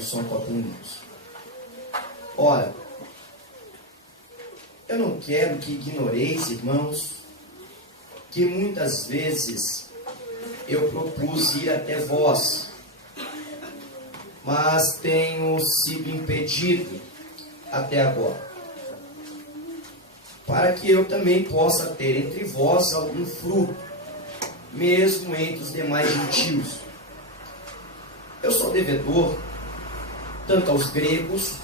som comuns. Ora, eu não quero que ignoreis, irmãos, que muitas vezes eu propus ir até vós, mas tenho sido impedido até agora, para que eu também possa ter entre vós algum fruto, mesmo entre os demais gentios. Eu sou devedor tanto aos gregos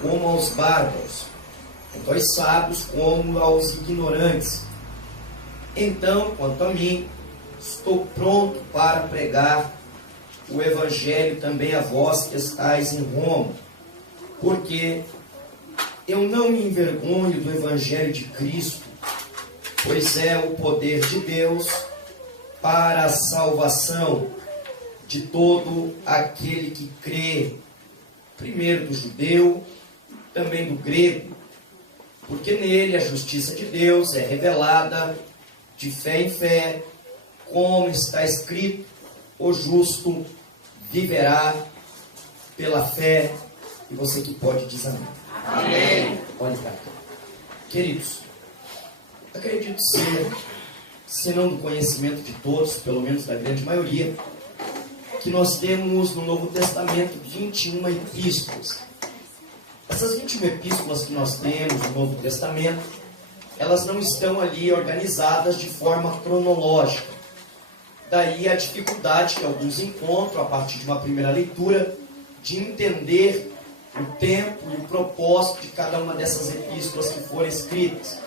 como aos bárbaros, tanto aos sábios como aos ignorantes. Então, quanto a mim, estou pronto para pregar o Evangelho também a vós que estáis em Roma, porque eu não me envergonho do Evangelho de Cristo, pois é o poder de Deus para a salvação de todo aquele que crê, primeiro do judeu, também do grego, porque nele a justiça de Deus é revelada de fé em fé, como está escrito: o justo viverá pela fé. E você que pode dizer amém. Amém. Olhe para cá. Queridos, acredito ser, se não do conhecimento de todos, pelo menos da grande maioria, que nós temos no Novo Testamento 21 epístolas. Essas 21 epístolas que nós temos no Novo Testamento, elas não estão ali organizadas de forma cronológica. Daí a dificuldade que alguns encontram, a partir de uma primeira leitura, de entender o tempo e o propósito de cada uma dessas epístolas que foram escritas.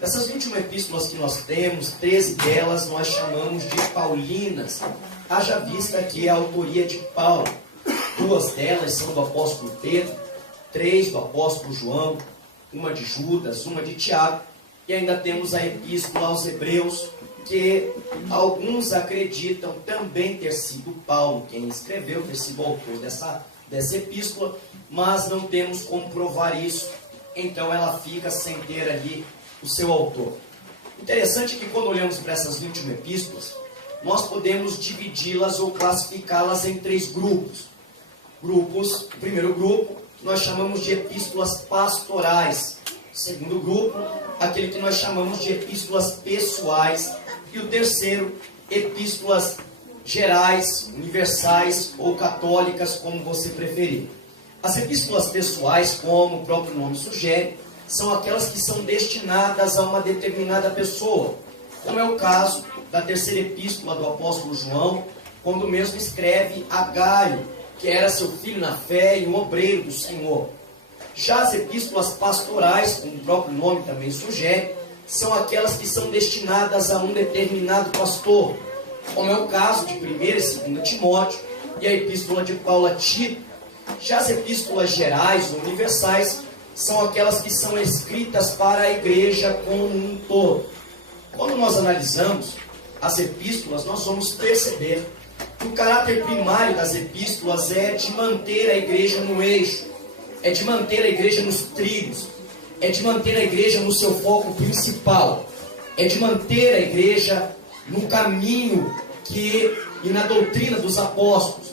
Dessas 21 epístolas que nós temos, 13 delas nós chamamos de paulinas, haja vista que é a autoria de Paulo. 2 delas são do apóstolo Pedro, 3 do apóstolo João, uma de Judas, uma de Tiago, e ainda temos a epístola aos Hebreus, que alguns acreditam também ter sido Paulo quem escreveu, ter sido o autor dessa epístola, mas não temos como provar isso, então ela fica sem ter ali o seu autor. Interessante que quando olhamos para essas 21 epístolas, nós podemos dividi-las ou classificá-las em 3 grupos. O primeiro grupo nós chamamos de epístolas pastorais. O segundo grupo, aquele que nós chamamos de epístolas pessoais. E o terceiro, epístolas gerais, universais ou católicas, como você preferir. As epístolas pessoais, como o próprio nome sugere, são aquelas que são destinadas a uma determinada pessoa, como é o caso da terceira epístola do apóstolo João, quando mesmo escreve a Gaio, que era seu filho na fé e um obreiro do Senhor. Já as epístolas pastorais, como o próprio nome também sugere, são aquelas que são destinadas a um determinado pastor, como é o caso de 1 e 2 Timóteo e a epístola de Paulo a Tito. Já as epístolas gerais ou universais são aquelas que são escritas para a igreja como um todo. Quando nós analisamos as epístolas, nós vamos perceber que o caráter primário das epístolas é de manter a igreja no eixo, é de manter a igreja nos trilhos, é de manter a igreja no seu foco principal, é de manter a igreja no caminho e na doutrina dos apóstolos.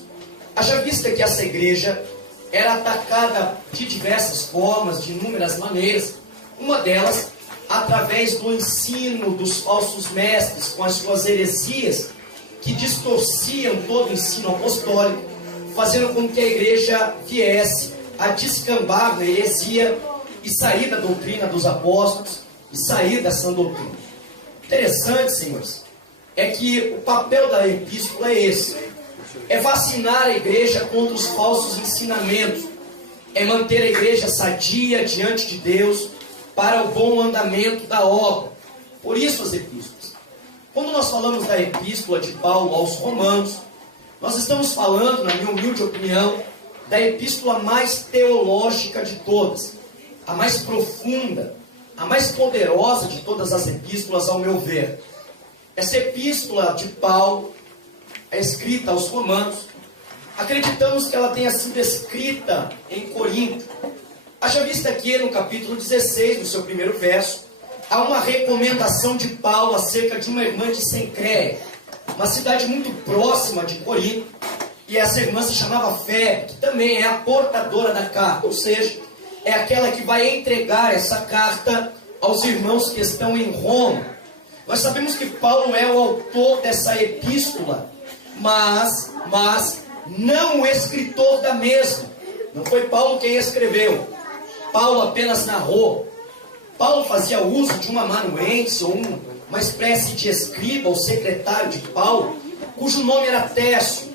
Haja vista que essa igreja era atacada de diversas formas, de inúmeras maneiras, uma delas através do ensino dos falsos mestres, com as suas heresias, que distorciam todo o ensino apostólico, fazendo com que a igreja viesse a descambar na heresia e sair da doutrina dos apóstolos e sair dessa doutrina. Interessante, senhores, é que o papel da epístola é esse: é vacinar a igreja contra os falsos ensinamentos, é manter a igreja sadia diante de Deus para o bom andamento da obra. Por isso as epístolas. Quando nós falamos da epístola de Paulo aos Romanos, nós estamos falando, na minha humilde opinião, da epístola mais teológica de todas, a mais profunda, a mais poderosa de todas as epístolas, ao meu ver. Essa epístola de Paulo é escrita aos Romanos. Acreditamos que ela tenha sido escrita em Corinto. Haja vista aqui no capítulo 16, no seu primeiro verso, há uma recomendação de Paulo acerca de uma irmã de Sencréia, uma cidade muito próxima de Corinto, e essa irmã se chamava Febe, que também é a portadora da carta, ou seja, é aquela que vai entregar essa carta aos irmãos que estão em Roma. Nós sabemos que Paulo é o autor dessa epístola, mas não o escritor da mesma. Não foi Paulo quem escreveu. Paulo apenas narrou. Paulo fazia uso de um amanuense ou uma espécie de escriba ou secretário de Paulo, cujo nome era Técio.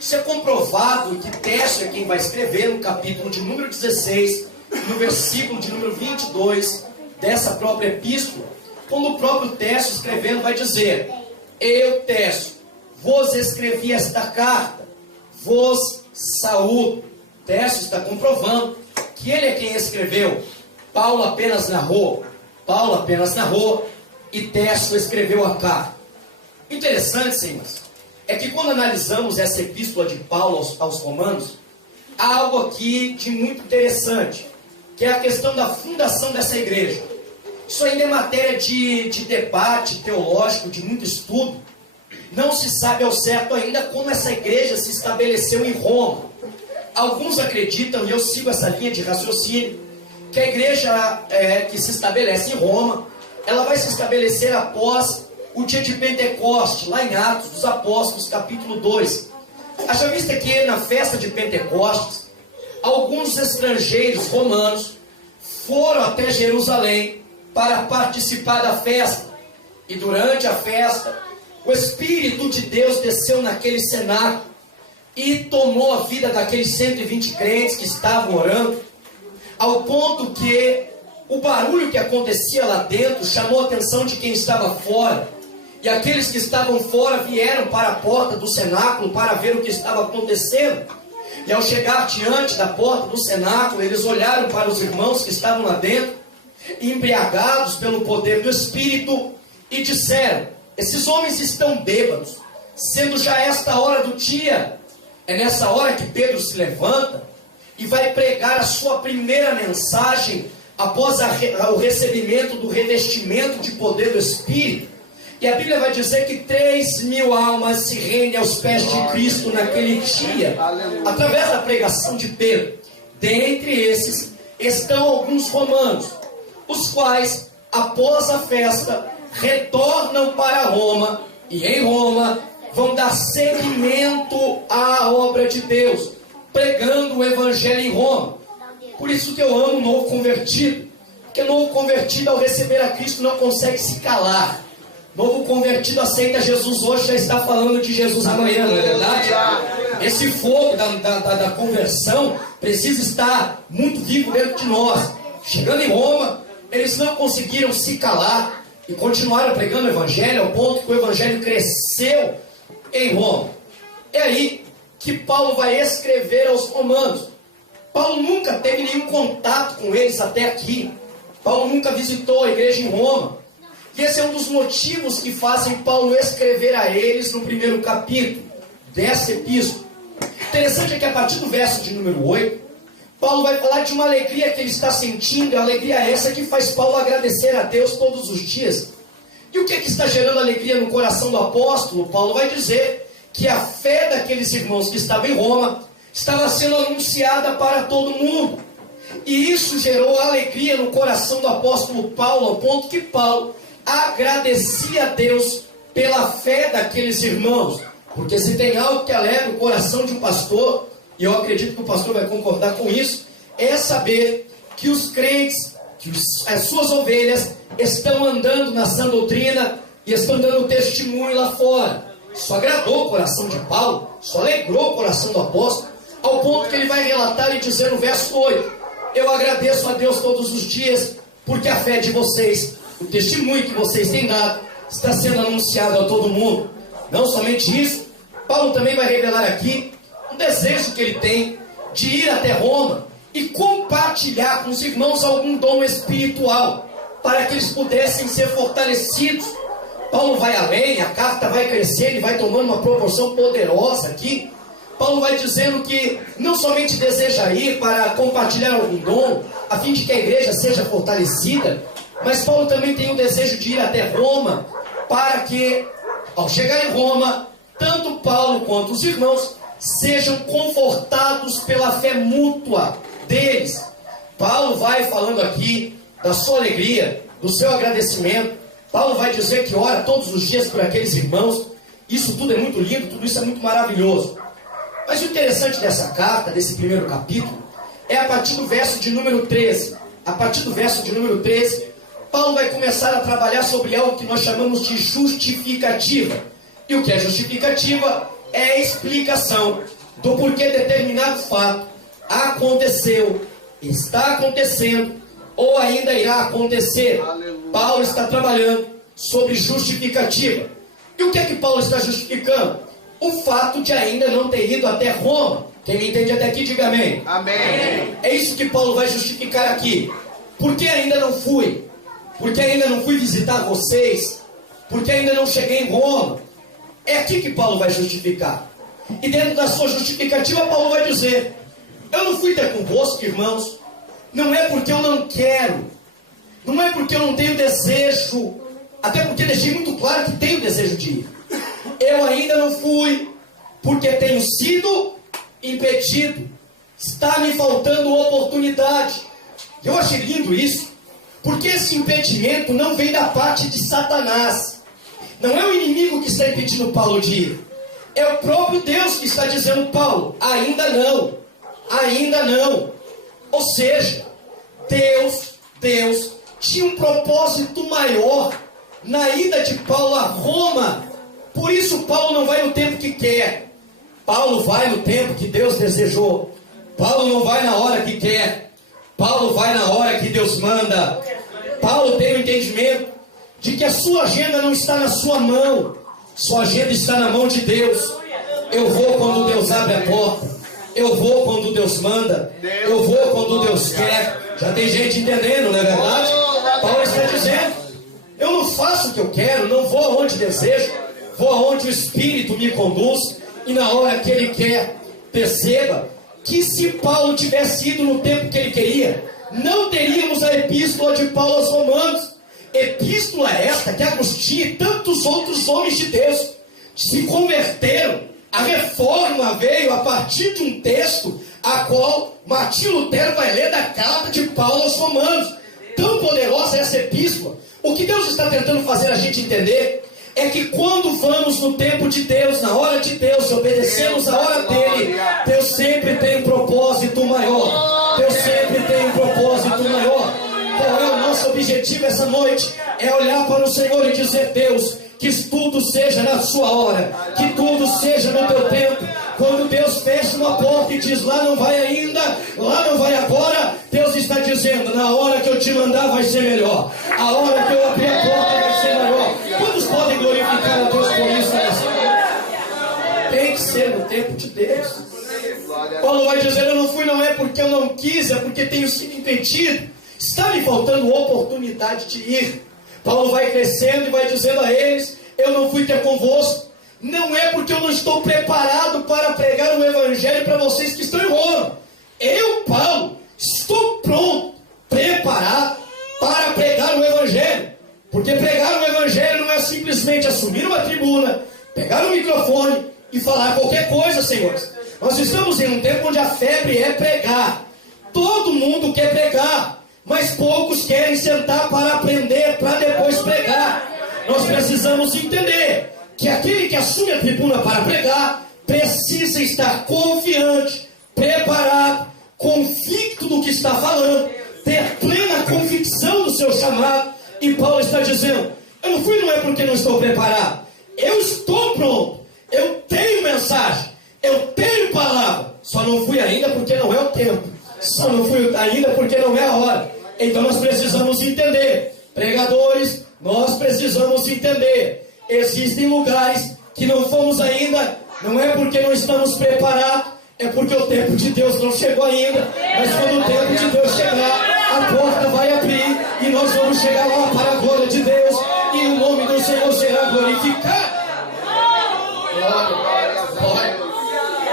Isso é comprovado que Técio é quem vai escrever no capítulo de número 16, no versículo de número 22 dessa própria epístola, quando o próprio Técio escrevendo vai dizer: eu, Técio, vos escrevi esta carta, vos saúdo. Técio está comprovando que ele é quem escreveu. Paulo apenas narrou. E Técio escreveu a carta. Interessante, senhores, é que quando analisamos essa epístola de Paulo aos Romanos, há algo aqui de muito interessante, que é a questão da fundação dessa igreja. Isso ainda é matéria de debate teológico, de muito estudo. Não se sabe ao certo ainda como essa igreja se estabeleceu em Roma. Alguns acreditam, e eu sigo essa linha de raciocínio, que a igreja que se estabelece em Roma, ela vai se estabelecer após o dia de Pentecoste, lá em Atos dos Apóstolos, capítulo 2. Haja vista que na festa de Pentecostes, alguns estrangeiros romanos foram até Jerusalém para participar da festa. E durante a festa, o Espírito de Deus desceu naquele cenáculo e tomou a vida daqueles 120 crentes que estavam orando, ao ponto que o barulho que acontecia lá dentro chamou a atenção de quem estava fora. E aqueles que estavam fora vieram para a porta do cenáculo para ver o que estava acontecendo. E ao chegar diante da porta do cenáculo, eles olharam para os irmãos que estavam lá dentro, embriagados pelo poder do Espírito, e disseram: esses homens estão bêbados, sendo já esta hora do dia. É nessa hora que Pedro se levanta e vai pregar a sua primeira mensagem após o recebimento do revestimento de poder do Espírito. E a Bíblia vai dizer que 3.000 almas se rendem aos pés de Cristo naquele dia, através da pregação de Pedro. Dentre esses estão alguns romanos, os quais, após a festa, retornam para Roma, e em Roma vão dar seguimento à obra de Deus, pregando o Evangelho em Roma. Por isso que eu amo o novo convertido, porque novo convertido, ao receber a Cristo, não consegue se calar. Novo convertido aceita Jesus hoje, já está falando de Jesus amanhã, não é verdade? Esse fogo da conversão precisa estar muito vivo dentro de nós. Chegando em Roma, eles não conseguiram se calar e continuaram pregando o Evangelho, ao ponto que o Evangelho cresceu em Roma. É aí que Paulo vai escrever aos romanos. Paulo nunca teve nenhum contato com eles até aqui. Paulo nunca visitou a igreja em Roma. E esse é um dos motivos que fazem Paulo escrever a eles no primeiro capítulo dessa epístola. Interessante é que a partir do verso de número 8, Paulo vai falar de uma alegria que ele está sentindo, a alegria essa que faz Paulo agradecer a Deus todos os dias. E o que é que está gerando alegria no coração do apóstolo? Paulo vai dizer que a fé daqueles irmãos que estavam em Roma estava sendo anunciada para todo mundo. E isso gerou alegria no coração do apóstolo Paulo, ao ponto que Paulo agradecia a Deus pela fé daqueles irmãos. Porque se tem algo que alegra o coração de um pastor, e eu acredito que o pastor vai concordar com isso, é saber que os crentes, que as suas ovelhas estão andando na sã doutrina e estão dando testemunho lá fora. Isso agradou o coração de Paulo, isso alegrou o coração do apóstolo, ao ponto que ele vai relatar e dizer no verso 8: eu agradeço a Deus todos os dias, porque a fé de vocês, o testemunho que vocês têm dado, está sendo anunciado a todo mundo. Não somente isso, Paulo também vai revelar aqui um desejo que ele tem de ir até Roma e compartilhar com os irmãos algum dom espiritual, para que eles pudessem ser fortalecidos. Paulo vai além, a carta vai crescendo e vai tomando uma proporção poderosa aqui. Paulo vai dizendo que não somente deseja ir para compartilhar algum dom, a fim de que a igreja seja fortalecida, mas Paulo também tem o desejo de ir até Roma, para que, ao chegar em Roma, tanto Paulo quanto os irmãos sejam confortados pela fé mútua deles. Paulo vai falando aqui da sua alegria, do seu agradecimento. Paulo vai dizer que ora todos os dias por aqueles irmãos. Isso tudo é muito lindo, tudo isso é muito maravilhoso. Mas o interessante dessa carta, desse primeiro capítulo, é a partir do verso de número 13. A partir do verso de número 13, Paulo vai começar a trabalhar sobre algo que nós chamamos de justificativa. E o que é justificativa? É a explicação do porquê determinado fato aconteceu, está acontecendo ou ainda irá acontecer. Aleluia. Paulo está trabalhando sobre justificativa. E o que é que Paulo está justificando? O fato de ainda não ter ido até Roma. Quem me entende até aqui, diga amém. Amém. É isso que Paulo vai justificar aqui. Por que ainda não fui? Por que ainda não fui visitar vocês? Por que ainda não cheguei em Roma? É aqui que Paulo vai justificar. E dentro da sua justificativa, Paulo vai dizer: eu não fui ter convosco, irmãos, não é porque eu não quero, não é porque eu não tenho desejo, até porque deixei muito claro que tenho desejo de ir. Eu ainda não fui porque tenho sido impedido, está me faltando oportunidade. Eu achei lindo isso, porque esse impedimento não vem da parte de Satanás. Não é o inimigo que está impedindo Paulo de ir, é o próprio Deus que está dizendo: Paulo, ainda não, ainda não. Ou seja, Deus tinha um propósito maior na ida de Paulo a Roma. Por isso Paulo não vai no tempo que quer, Paulo vai no tempo que Deus desejou. Paulo não vai na hora que quer, Paulo vai na hora que Deus manda. Paulo tem o entendimento de que a sua agenda não está na sua mão, sua agenda está na mão de Deus. Eu vou quando Deus abre a porta, eu vou quando Deus manda, eu vou quando Deus quer. Já tem gente entendendo, não é verdade? Paulo está dizendo: eu não faço o que eu quero, não vou aonde desejo, vou aonde o Espírito me conduz e na hora que Ele quer. Perceba que se Paulo tivesse ido no tempo que ele queria, não teríamos a epístola de Paulo aos Romanos. Epístola esta que Agostinho e tantos outros homens de Deus se converteram. A reforma veio a partir de um texto a qual Martinho Lutero vai ler da carta de Paulo aos Romanos. Tão poderosa essa epístola. O que Deus está tentando fazer a gente entender é que quando vamos no tempo de Deus, na hora de Deus, obedecemos a hora dele, Deus sempre tem um propósito maior. Deus sempre tem um propósito maior. Qual é o nosso objetivo essa noite? É olhar para o Senhor e dizer: Deus, que tudo seja na sua hora, que tudo seja no teu tempo. Quando Deus fecha uma porta e diz: lá não vai ainda, lá não vai agora, Deus está dizendo: na hora que eu te mandar vai ser melhor, a hora que eu abrir a porta vai ser maior. Quantos podem glorificar a Deus por isso nessa noite? Tem que ser no tempo de Deus. Paulo vai dizer: eu não fui, não é porque eu não quis, é porque tenho sido impedido, está me faltando oportunidade de ir. Paulo vai crescendo e vai dizendo a eles: eu não fui ter convosco, não é porque eu não estou preparado para pregar o Evangelho para vocês que estão em Roma. Eu, Paulo, estou pronto, preparado para pregar o Evangelho. Porque pregar o Evangelho não é simplesmente assumir uma tribuna, pegar um microfone e falar qualquer coisa, senhores. Nós estamos em um tempo onde a febre é pregar. Todo mundo quer pregar, mas poucos querem sentar para aprender, para depois pregar. Nós precisamos entender que aquele que assume a tribuna para pregar precisa estar confiante, preparado, convicto do que está falando, ter plena convicção do seu chamado. E Paulo está dizendo: eu não fui, não é porque não estou preparado, eu estou pronto, eu tenho mensagem, eu tenho palavra, só não fui ainda porque não é o tempo, só não fui ainda porque não é a hora. Então nós precisamos entender, pregadores, nós precisamos entender, existem lugares que não fomos ainda, não é porque não estamos preparados, é porque o tempo de Deus não chegou ainda. Mas quando o tempo de Deus chegar, a porta vai abrir e nós vamos chegar lá para a glória de Deus e o nome do Senhor será glorificado.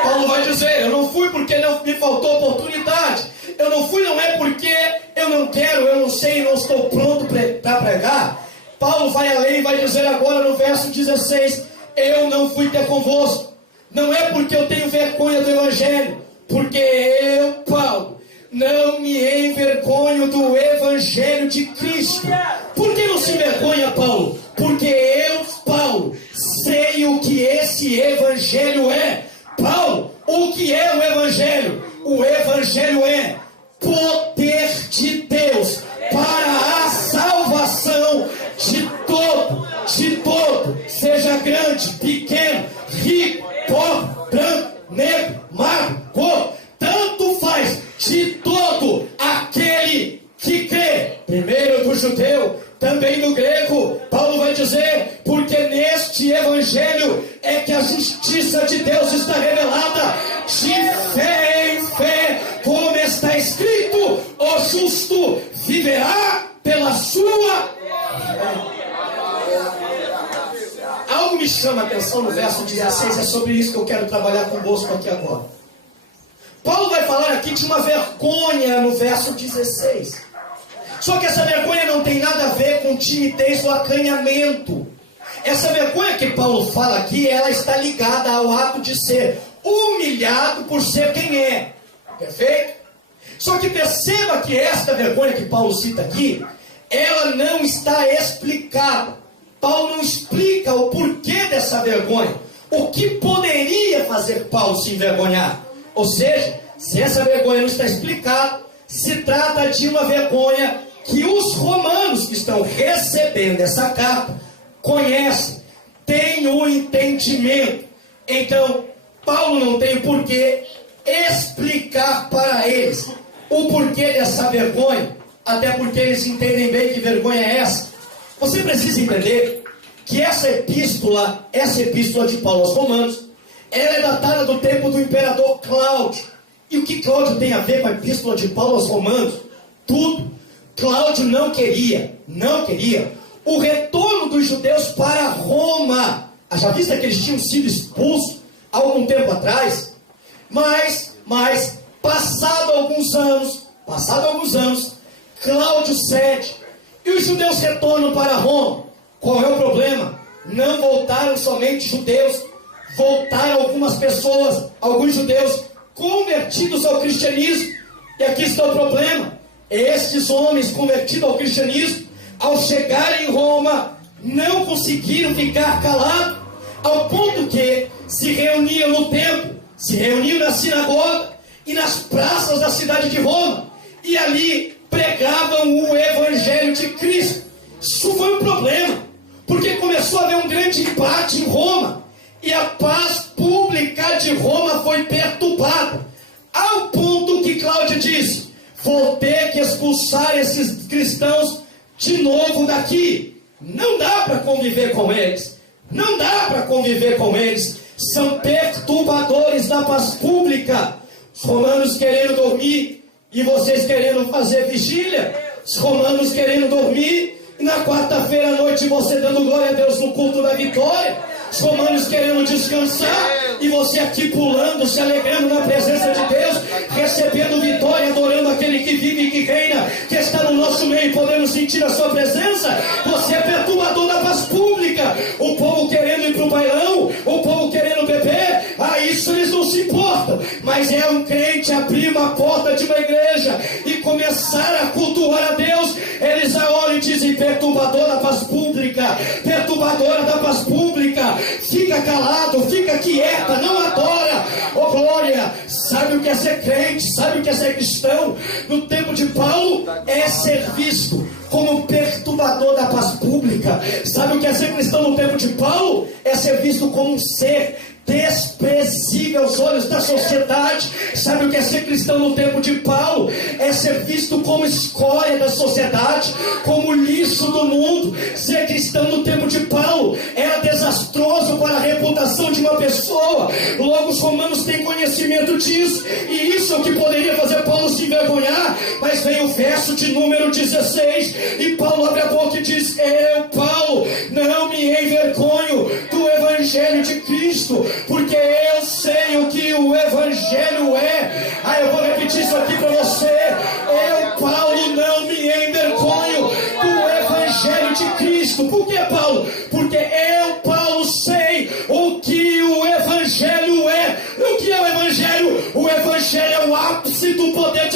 Paulo vai dizer: eu não fui porque não me faltou oportunidade, eu não fui, não é porque eu não quero, eu não sei, não estou pronto para pregar. Paulo vai além e vai dizer agora no verso 16: eu não fui ter convosco, Não é porque eu tenho vergonha do Evangelho, porque eu, Paulo, não me envergonho do Evangelho de Cristo. Por que não se envergonha, Paulo? Porque eu, Paulo, sei o que esse Evangelho é. Paulo, o que é o Evangelho? O Evangelho é poder de Deus para a salvação de todo, seja grande, pequeno, rico, pobre, branco, negro, magro, gordo, tanto faz, de todo aquele que crê, primeiro do judeu, também do grego. Paulo vai dizer, porque neste Evangelho é que a justiça de Deus está revelada, de fé em fé, como está escrito, o justo viverá pela sua fé. Algo me chama a atenção no verso 16, é sobre isso que eu quero trabalhar convosco aqui agora. Paulo vai falar aqui de uma vergonha no verso 16. Só que essa vergonha não tem nada a ver com timidez ou acanhamento. Essa vergonha que Paulo fala aqui, ela está ligada ao ato de ser humilhado por ser quem é. Perfeito? Só que perceba que esta vergonha que Paulo cita aqui, ela não está explicada. Paulo não explica o porquê dessa vergonha. O que poderia fazer Paulo se envergonhar? Ou seja, se essa vergonha não está explicada, se trata de uma vergonha que os romanos que estão recebendo essa carta conhecem, têm o entendimento. Então, Paulo não tem o porquê explicar para eles o porquê dessa vergonha, até porque eles entendem bem que vergonha é essa. Você precisa entender que essa epístola de Paulo aos Romanos, ela é datada do tempo do imperador Cláudio. E o que Cláudio tem a ver com a epístola de Paulo aos Romanos? Tudo. Cláudio não queria o retorno dos judeus para Roma. Já vista que eles tinham sido expulsos há algum tempo atrás? Mas passado alguns anos, Cláudio cede e os judeus retornam para Roma. Qual é o problema? Não voltaram somente judeus, voltaram algumas pessoas, alguns judeus convertidos ao cristianismo. E aqui está o problema. Estes homens convertidos ao cristianismo, ao chegarem em Roma, não conseguiram ficar calados, ao ponto que se reuniam no templo, se reuniam na sinagoga e nas praças da cidade de Roma, e ali pregavam o Evangelho de Cristo. Isso foi um problema, porque começou a haver um grande embate em Roma, e a paz pública de Roma foi perturbada, ao ponto que Cláudio disse: vou ter que expulsar esses cristãos de novo daqui. Não dá para conviver com eles. São perturbadores da paz pública. Os romanos querendo dormir e vocês querendo fazer vigília. Os romanos querendo dormir e na quarta-feira à noite você dando glória a Deus no culto da vitória. Os romanos querendo descansar e você aqui pulando, se alegrando na presença de Deus, recebendo vitória, adorando aquele que vive e que reina, que está no nosso meio, podemos sentir a sua presença. Você é perturbador da paz pública. O povo querendo ir para o bailão, o povo querendo beber, a isso eles não se importam. Mas é um crente abrir uma porta de uma igreja e começar a cultuar a Deus, eles olham e dizem: perturbador da paz pública, perturbadora da paz pública, fica calado, fica quieta, não adora. Oh glória! Sabe o que é ser crente? Sabe o que é ser cristão? No tempo de Paulo é ser visto como perturbador da paz pública. Sabe o que é ser cristão no tempo de Paulo? É ser visto como um ser desprezível aos olhos da sociedade. Sabe o que é ser cristão no tempo de Paulo? É ser visto como escória da sociedade, como lixo do mundo. Ser cristão no tempo de Paulo era desastroso para a reputação de uma pessoa. Logo os romanos têm conhecimento disso, e isso é o que poderia fazer Paulo se envergonhar. Mas vem o verso de número 16 e Paulo abre a boca e diz: eu, Paulo, não me envergonho do Evangelho de Cristo, porque eu sei o que o Evangelho é. Eu vou repetir isso aqui para você. Eu, Paulo, não me envergonho do Evangelho de Cristo. Por que, Paulo? Porque eu, Paulo, sei o que o Evangelho é.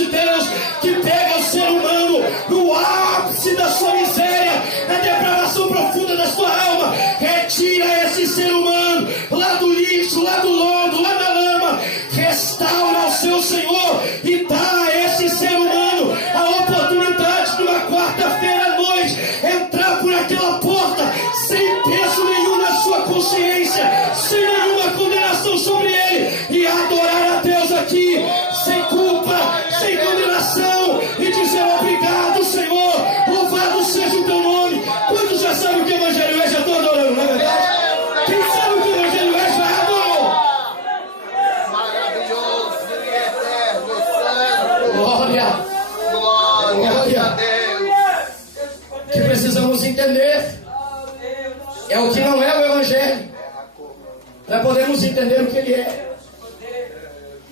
Deus que pega o ser humano no ápice da sua miséria, na depravação profunda da sua alma, retira esse ser humano lá do lixo, lá do lodo, lá da lama, restaura o seu Senhor e dá a esse ser humano a oportunidade de uma quarta-feira à noite entrar por aquela porta sem peso nenhum na sua consciência, sem nenhuma condenação sobre ele, e adorar a Deus aqui sem culpa, sem condenação, e dizer obrigado, Senhor, louvado seja o teu nome. Quantos já sabem o que o Evangelho é? Já estou adorando, não é verdade? Quem sabe o que o Evangelho é já adorou. Maravilhoso e eterno, santo. Glória a Deus. O que precisamos entender é o que não é o Evangelho. Nós podemos entender o que ele é.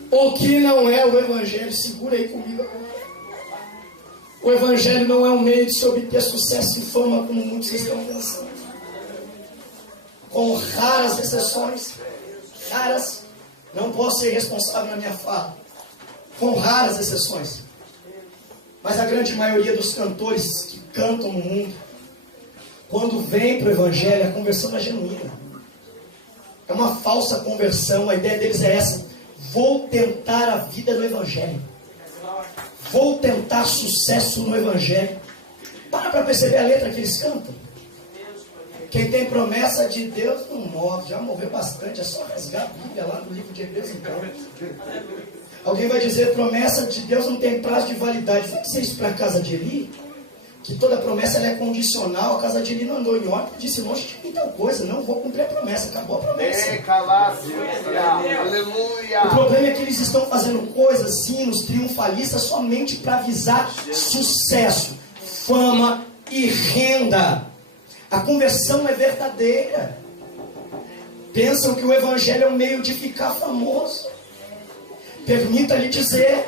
O que não é o Evangelho, segura aí comigo agora. O Evangelho não é um meio de se obter sucesso e fama como muitos estão pensando. Com raras exceções, raras, não posso ser responsável na minha fala, com raras exceções. Mas a grande maioria dos cantores que cantam no mundo, quando vem para o Evangelho, a conversão é genuína. É uma falsa conversão, a ideia deles é essa: vou tentar a vida no Evangelho, vou tentar sucesso no Evangelho. Para perceber a letra que eles cantam. Quem tem promessa de Deus não morre, já morreu bastante, é só rasgar a Bíblia lá no livro de Hebreus então. Alguém vai dizer, promessa de Deus não tem prazo de validade. Tem que ser isso para a casa de Eli, que toda promessa ela é condicional. A casa de Eli não andou em ordem, disse longe de mim tal coisa, não vou cumprir a promessa, acabou a promessa. Aleluia. O problema é que eles estão fazendo coisas, hinos triunfalistas, somente para visar sucesso, fama e renda. A conversão é verdadeira. Pensam que o Evangelho é um meio de ficar famoso. Permita-lhe dizer,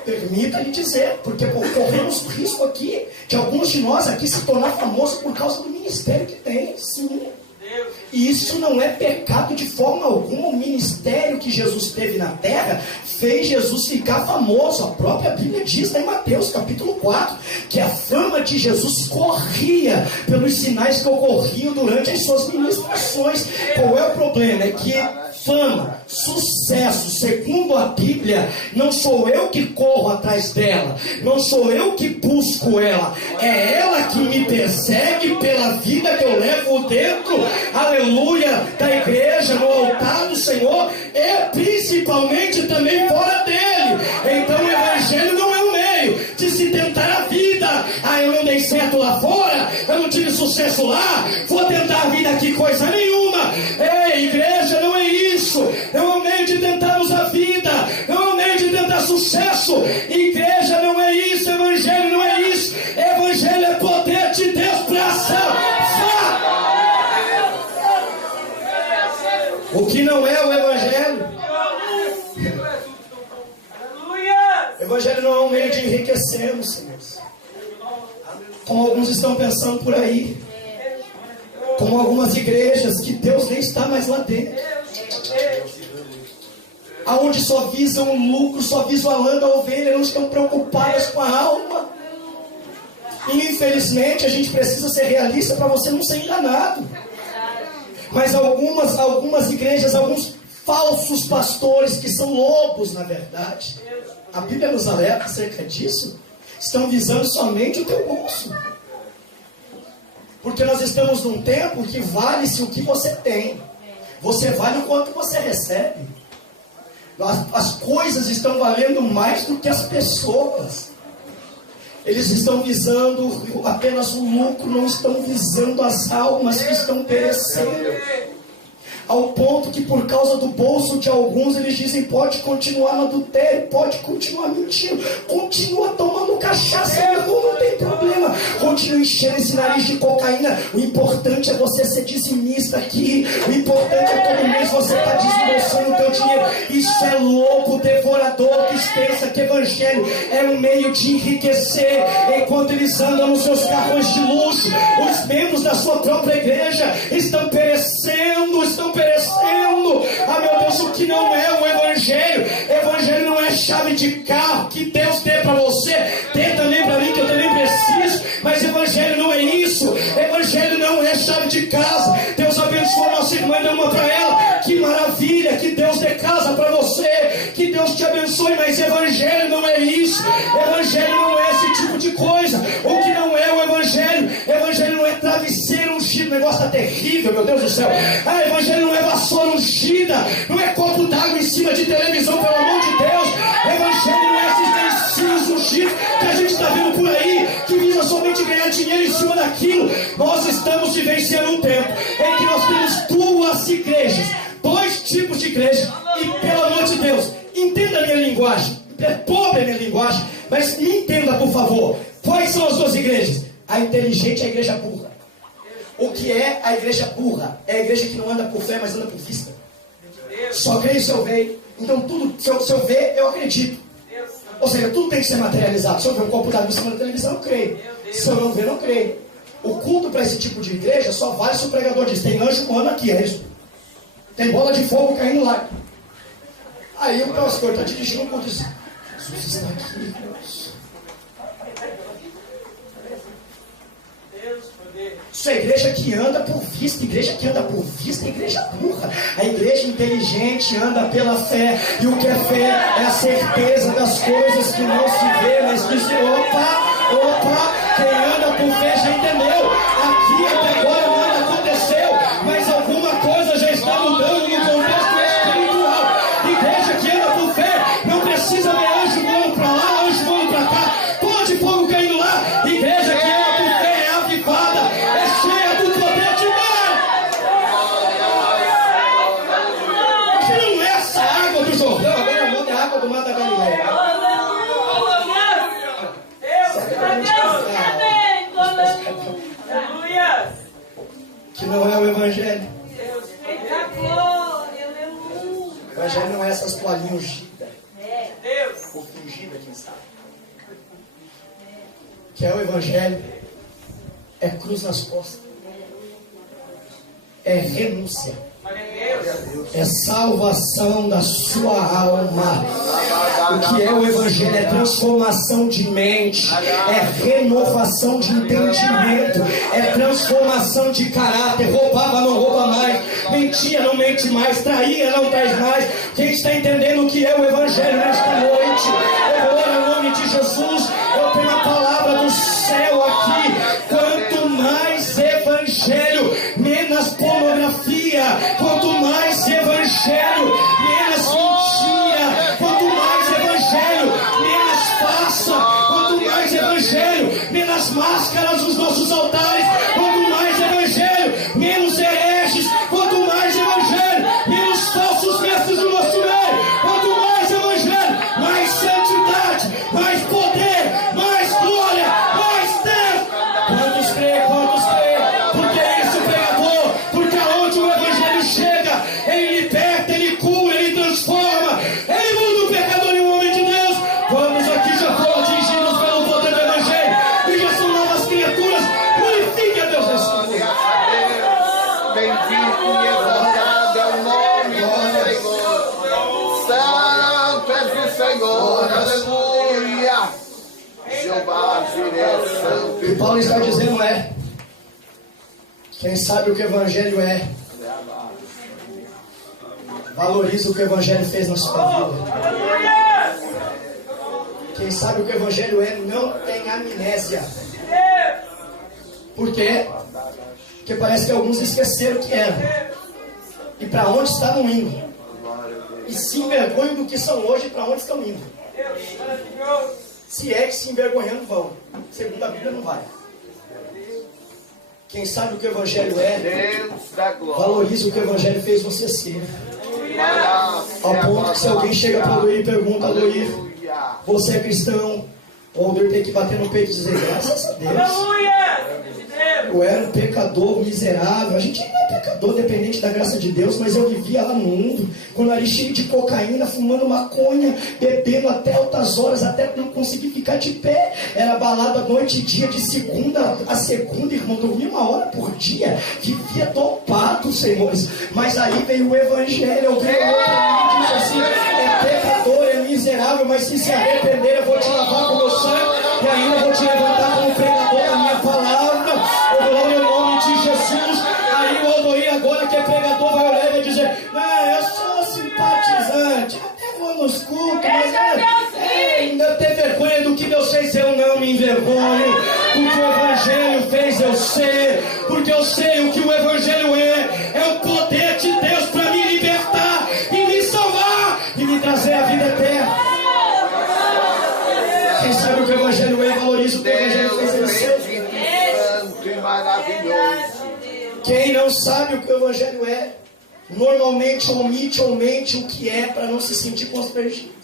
porque corremos risco aqui de alguns de nós aqui se tornar famoso por causa do ministério que tem, sim. E isso não é pecado de forma alguma. O ministério que Jesus teve na terra fez Jesus ficar famoso. A própria Bíblia diz lá em Mateus capítulo 4 que a fama de Jesus corria pelos sinais que ocorriam durante as suas ministrações. Qual é o problema? É que fama, sucesso, segundo a Bíblia, não sou eu que corro atrás dela, não sou eu que busco ela, é ela que me persegue pela vida que eu levo dentro, aleluia, da igreja, no altar do Senhor, e principalmente também fora dele. Então o Evangelho não é um meio de se tentar a vida. Ah, eu não dei certo lá fora, eu não tive sucesso lá, vou tentar a vida aqui, coisa nenhuma. Ei, igreja, não é isso. É um meio de tentarmos a vida, é um meio de tentar sucesso. Igreja não é isso, Evangelho não é isso. Evangelho é poder de Deus para salvar. O que não é o Evangelho? O Evangelho não é um meio de enriquecermos, senhores, como alguns estão pensando por aí, como algumas igrejas que Deus nem está mais lá dentro, aonde só visam o lucro, só visam a lã da ovelha, não estão preocupadas com a alma. E infelizmente a gente precisa ser realista para você não ser enganado. Mas algumas igrejas, alguns falsos pastores que são lobos, na verdade, a Bíblia nos alerta acerca disso, estão visando somente o teu bolso. Porque nós estamos num tempo que vale-se o que você tem, você vale o quanto você recebe. As coisas estão valendo mais do que as pessoas. Eles estão visando apenas o lucro, não estão visando as almas que estão perecendo. Ao ponto que por causa do bolso de alguns eles dizem, pode continuar no adultério, pode continuar mentindo, continua tomando cachaça, meu irmão, não tem problema, continua enchendo esse nariz de cocaína. O importante é você ser dizimista aqui, o importante é todo mês você estar desembolsando o teu dinheiro. Isso é louco, devorador, que pensa que evangelho é um meio de enriquecer, enquanto eles andam nos seus carros de luxo. Os membros da sua própria igreja estão perecendo. Ah, meu Deus, o que não é o evangelho? Evangelho não é chave de carro que Deus dê para você isso. Evangelho não é esse tipo de coisa. O que não é o Evangelho? Evangelho não é travesseiro ungido. O negócio está terrível, meu Deus do céu. Evangelho não é vassoura ungida. Não é copo d'água em cima de televisão, pelo amor de Deus. Evangelho não é esses dencinhos ungidos que a gente está vendo por aí, que visa somente ganhar dinheiro em cima daquilo. Nós estamos vivenciando um tempo em que nós temos duas igrejas, dois tipos de igreja. E pelo amor de Deus, entenda a minha linguagem. É pobre a minha linguagem, mas me entenda, por favor. Quais são as duas igrejas? A inteligente e a igreja burra. O que é a igreja burra? É a igreja que não anda por fé, mas anda por vista. Só creio se eu ver. Então tudo, se eu ver, eu acredito. Ou seja, tudo tem que ser materializado. Se eu ver um copo d'água em cima da televisão, eu creio. Se eu não ver, não creio. O culto para esse tipo de igreja só vale se o pregador diz: tem anjo voando aqui, é isso. Tem bola de fogo caindo lá. Aí o pastor está dirigindo um culto e diz: Jesus está aqui, irmãos. Isso é igreja que anda por vista. Igreja que anda por vista é igreja burra. A igreja inteligente anda pela fé. E o que é fé é a certeza das coisas que não se vê, mas que se... Opa, quem anda por fé já entendeu. Aqui até agora nada aconteceu, mas alguma coisa já está mudando no contexto espiritual. Igreja que anda por fé não precisa ver anjo voando para lá, anjo voando para cá, bola de fogo caindo lá. Igreja que anda por fé é avivada, é cheia do poder de Deus. Que não é essa água do Jordão, agora o nome é água do Mar da Galileia. Que não é o Evangelho. O Evangelho não é essas toalhinhas ungidas. Ou fingidas, quem sabe. Que é o Evangelho. É cruz nas costas. É renúncia. É salvação da sua alma. O que é o Evangelho? É transformação de mente, é renovação de entendimento, é transformação de caráter. Roubava, não rouba mais, mentia, não mente mais, traía, não traz mais. Quem está entendendo o que é o Evangelho nesta noite? Eu oro em nome de Jesus. Eu tenho a palavra do céu aqui. Quanto mais Evangelho, menos pornografia. Quanto mais Evangelho, menos mentira. Quanto mais Evangelho, menos farsa. Quanto mais Evangelho, menos máscaras nos nossos altares. Quanto mais Evangelho, menos hereges. Quanto mais Evangelho, menos falsos mestres do nosso meio. Quanto mais Evangelho, mais santidade, mais poder, mais glória, mais Deus. Quantos creem, quantos creem? Porque é esse o pregador. Porque aonde o Evangelho chega, ele liberta, ele cura, ele transforma, ele muda o pecador em um homem de Deus. Quantos aqui já foram atingidos pelo poder do Evangelho e já são novas criaturas? Glorifique a Deus nesse mundo. Bendito e exaltado é o nome do Senhor. Santo és o Senhor. Aleluia. Jeová Jireh, santo. E Paulo está dizendo quem sabe o que o Evangelho é, valoriza o que o Evangelho fez na sua vida. Quem sabe o que o Evangelho é, não tem amnésia. Por quê? Porque parece que alguns esqueceram o que era e para onde estavam indo, e se envergonham do que são hoje e para onde estão indo. Se é que se envergonhando vão, segundo a Bíblia não vai. Quem sabe o que o Evangelho é, Deus da glória. valoriza o que o Evangelho fez você ser. Ao ponto que se alguém chega para o Aloir e pergunta: Aloir, você é cristão? O Aloir tem que bater no peito e dizer: graças a Deus. Eu era um pecador miserável. A gente ainda é pecador dependente da graça de Deus, mas eu vivia lá no mundo, com o nariz cheio de cocaína, fumando maconha, bebendo até altas horas, até não conseguir ficar de pé. Era balada noite e dia, de segunda a segunda, irmão. Dormia 1 hora por dia, vivia dopado, senhores. Mas aí veio o Evangelho. Eu veio outro e disse assim: é pecador, é miserável, mas se arrepender, eu vou te lavar com o meu sangue e ainda vou te levantar como pregador da minha palavra. Eu glória ao nome de Jesus. Aí o Aloir, agora que é pregador, vai olhar e vai dizer: não, eu sou simpatizante, até vou nos cultos, mas ainda tem vergonha que Deus fez eu não me envergonho. O que o Evangelho fez eu sei. Porque eu sei o que o Evangelho é o poder de Deus para me libertar e me salvar e me trazer a vida eterna. Quem sabe o que o Evangelho valoriza o que o Evangelho fez eu sei. Quem não sabe o que o Evangelho normalmente omite ou mente o que é para não se sentir constrangido.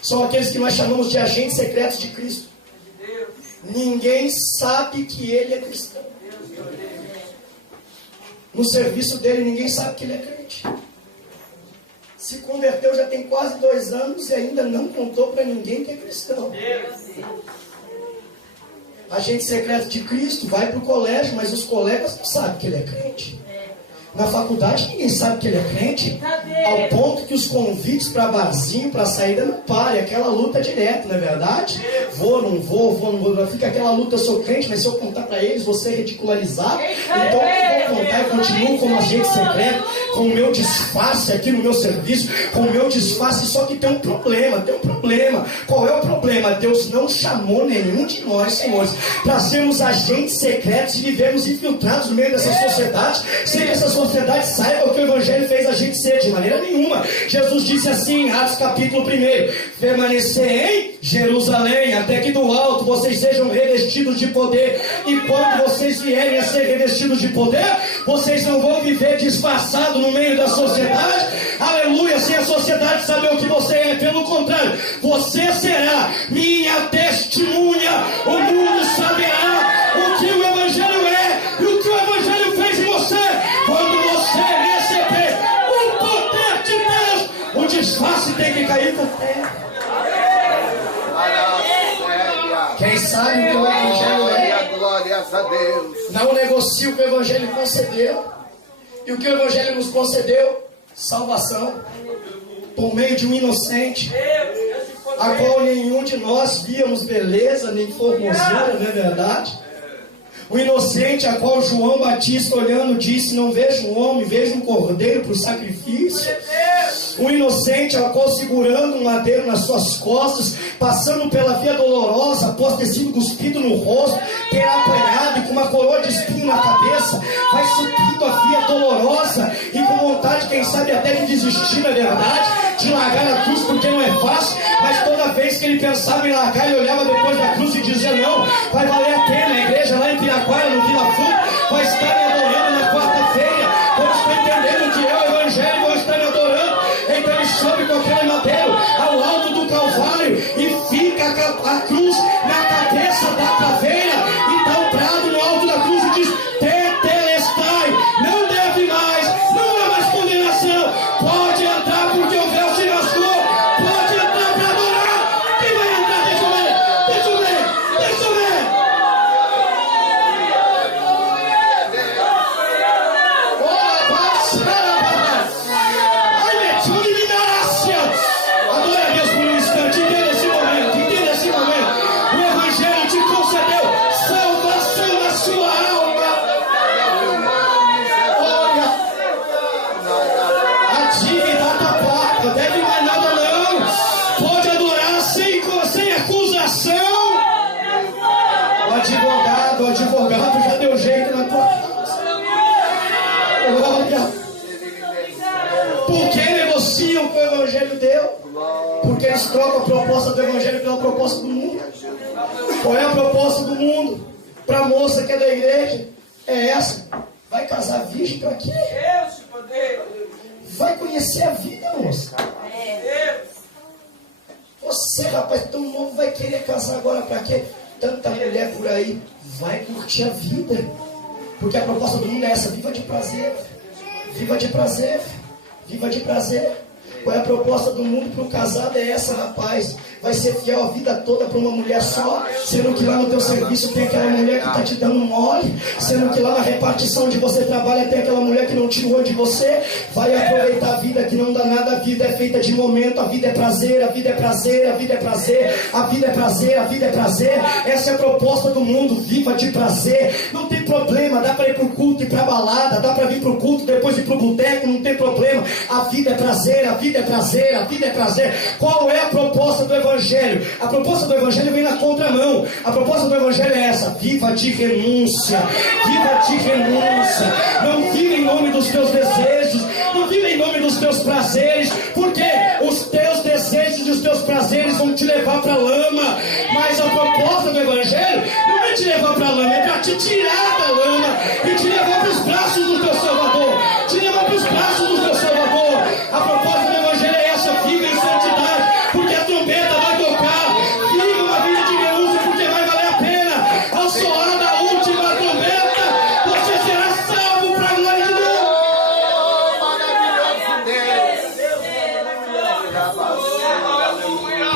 São aqueles que nós chamamos de agentes secretos de Cristo. Ninguém sabe que ele é cristão. No serviço dele ninguém sabe que ele é crente. Se converteu já tem quase 2 anos e ainda não contou para ninguém que é cristão. Agente secreto de Cristo vai para o colégio, mas os colegas não sabem que ele é crente. Na faculdade ninguém sabe que ele é crente, ao ponto que os convites para barzinho, para saída não param, aquela luta direta, não é verdade? Vou, não vou, fica aquela luta, eu sou crente, mas se eu contar para eles, vou ser ridicularizado. Então eu vou contar e continuo como agente secreto, com o meu disfarce aqui no meu serviço, com o meu disfarce, só que tem um problema. Qual é o problema? Deus não chamou nenhum de nós, senhores, para sermos agentes secretos e vivermos infiltrados no meio dessa sociedade, sem que essa sociedade saiba o que o Evangelho fez a gente ser, de maneira nenhuma. Jesus disse assim em Atos capítulo 1: permanecer em Jerusalém, até que do alto vocês sejam revestidos de poder. E quando vocês vierem a ser revestidos de poder, vocês não vão viver disfarçado no meio da sociedade, aleluia, sem a sociedade saber o que você é. Pelo contrário, você será minha testemunha. O mundo saberá o que o Evangelho é e o que o Evangelho fez em você. Quando você receber o poder de Deus, o disfarce tem que cair por terra. Quem sabe o que o Evangelho Glórias a Deus. não negocia o que o Evangelho concedeu. E o que o Evangelho nos concedeu? Salvação por meio de um inocente, a qual nenhum de nós víamos beleza nem formosura, não é verdade? O inocente a qual João Batista olhando disse: não vejo um homem, vejo um cordeiro para o sacrifício. O inocente a qual segurando um madeiro nas suas costas, passando pela via dolorosa, após ter sido cuspido no rosto, ter apanhado e com uma coroa de espinho na cabeça, vai subindo a via dolorosa e com vontade, quem sabe até de desistir, na verdade, de largar a cruz, porque não é fácil. Mas toda vez que ele pensava em largar, ele olhava depois da cruz e dizia: não, vai valer a pena. A igreja lá em Piraquara, no Vila Fruta, vai estar me adorando na quarta-feira. Quando estou entendendo o que é o Evangelho, vão estar me adorando. Então ele sobe com aquele madeiro ao alto do Calvário e fica a cruz na cabeça da caveira, e dá um brado no alto da cruz e diz: tetelestai, não deve mais, não há mais condenação, pode entrar porque o véu se rasgou, pode entrar para adorar. Quem vai entrar? Deixa eu ver. Adora a Deus por um instante, entenda esse momento. O Evangelho te concedeu salvação na sua alma. Olha, a dívida está paga, deve mais nada não. Pode adorar sem acusação. O advogado já deu jeito na tua casa. Olha, por que negociam o que o Evangelho deu? Porque eles trocam a proposta do Evangelho pela proposta do mundo. Qual é a proposta do mundo? Para a moça que é da igreja, é essa: vai casar virgem para quê? Vai conhecer a vida, moça. Você, rapaz, tão novo, vai querer casar agora para quê? Tanta mulher por aí. Vai curtir a vida. Porque a proposta do mundo é essa: viva de prazer. Viva de prazer. Viva de prazer. Qual é a proposta do mundo para o casado? É essa, rapaz: vai ser fiel a vida toda para uma mulher só, sendo que lá no teu serviço tem aquela mulher que está te dando mole, sendo que lá na repartição onde você trabalha tem aquela mulher que não tirou de você. Vai aproveitar a vida que não dá nada. A vida é feita de momento, a vida é prazer, a vida é prazer, a vida é prazer, a vida é prazer, a vida é prazer. Essa é a proposta do mundo: viva de prazer. Não tem problema, dá para ir para o culto e para a balada, dá para vir para o culto, depois ir para o boteco, não tem problema. A vida é prazer, a vida é prazer, a vida é prazer. Qual é a proposta do Evangelho? A proposta do Evangelho vem na contramão. A proposta do Evangelho é essa: viva de renúncia, viva de renúncia. Não viva em nome dos teus desejos, não viva em nome dos teus prazeres, porque os teus desejos e os teus prazeres vão te levar para a lama. Mas a proposta do Evangelho não é te levar para a lama, é para te tirar da lama e te levar para os braços do teu Salvador, te levar para os braços do teu Salvador. A proposta do Evangelho é essa: viva em santidade, porque a trombeta vai tocar. Viva uma vida de renúncia, porque vai valer a pena. Ao soar da última trombeta, você será salvo para a glória de Deus.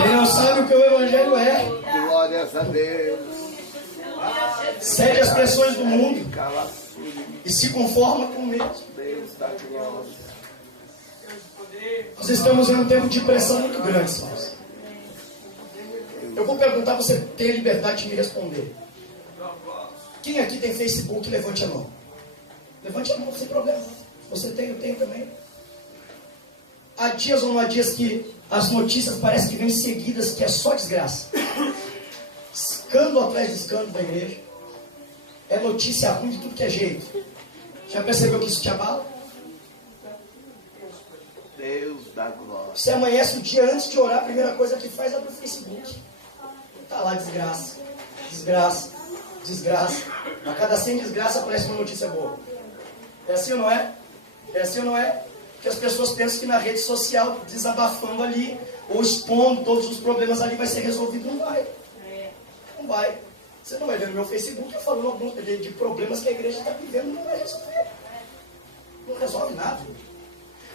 Quem não sabe o que o Evangelho é, Glórias a Deus. segue as pressões do mundo e se conforma com o mesmo. Deus da glória. Nós estamos em um tempo de pressão muito grande, irmãos. Eu vou perguntar, você tem a liberdade de me responder. Quem aqui tem Facebook, levante a mão. Levante a mão, sem problema. Você tem, eu tenho também. Há dias ou não há dias que as notícias parecem que vêm seguidas, que é só desgraça. Escândalo atrás de escândalo da igreja. É notícia ruim de tudo que é jeito. Já percebeu que isso te abala? Deus da glória. Você amanhece o dia antes de orar, a primeira coisa que faz é abrir o Facebook. Está lá desgraça, desgraça, desgraça. A cada 100 desgraças aparece uma notícia boa. É assim ou não é? É assim ou não é? Porque as pessoas pensam que na rede social, desabafando ali, ou expondo todos os problemas ali, vai ser resolvido. Não vai. Não vai. Você não vai ver no meu Facebook eu falando alguns de problemas que a igreja está vivendo, não vai resolver. Não resolve nada.